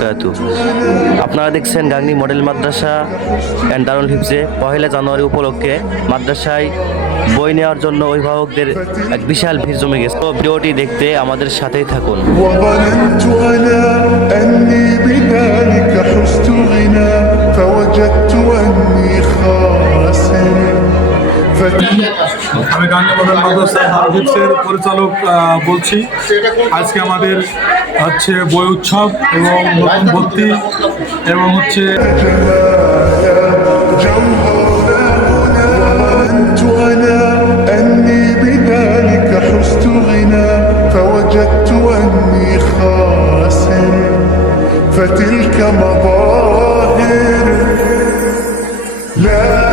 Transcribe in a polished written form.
বারাকাতুহু। আপনারা দেখছেন গাংনী মডেল মাদ্রাসা অ্যান্ড দারুল হিফজে 1 জানুয়ারি উপলক্ষে মাদ্রাসায় বই নেওয়ার জন্য অভিভাবকদের এক বিশাল ভিড় জমে গেছে। তো ভিডিওটি দেখতে আমাদের সাথেই থাকুন। وظننت أنا أني بذلك حزت غنى فوجدت أني خاسر আমি গাংনী মডেল মাদ্রাসা দারুল হিফজের পরিচালক বলছি। আজকে আমাদের হচ্ছে বই উৎসব এবং নতুন ভর্তি এবং হচ্ছে وظننت أنا أني بذلك حزت غنى فوجدت أني خاسر فتلك مظاهر لا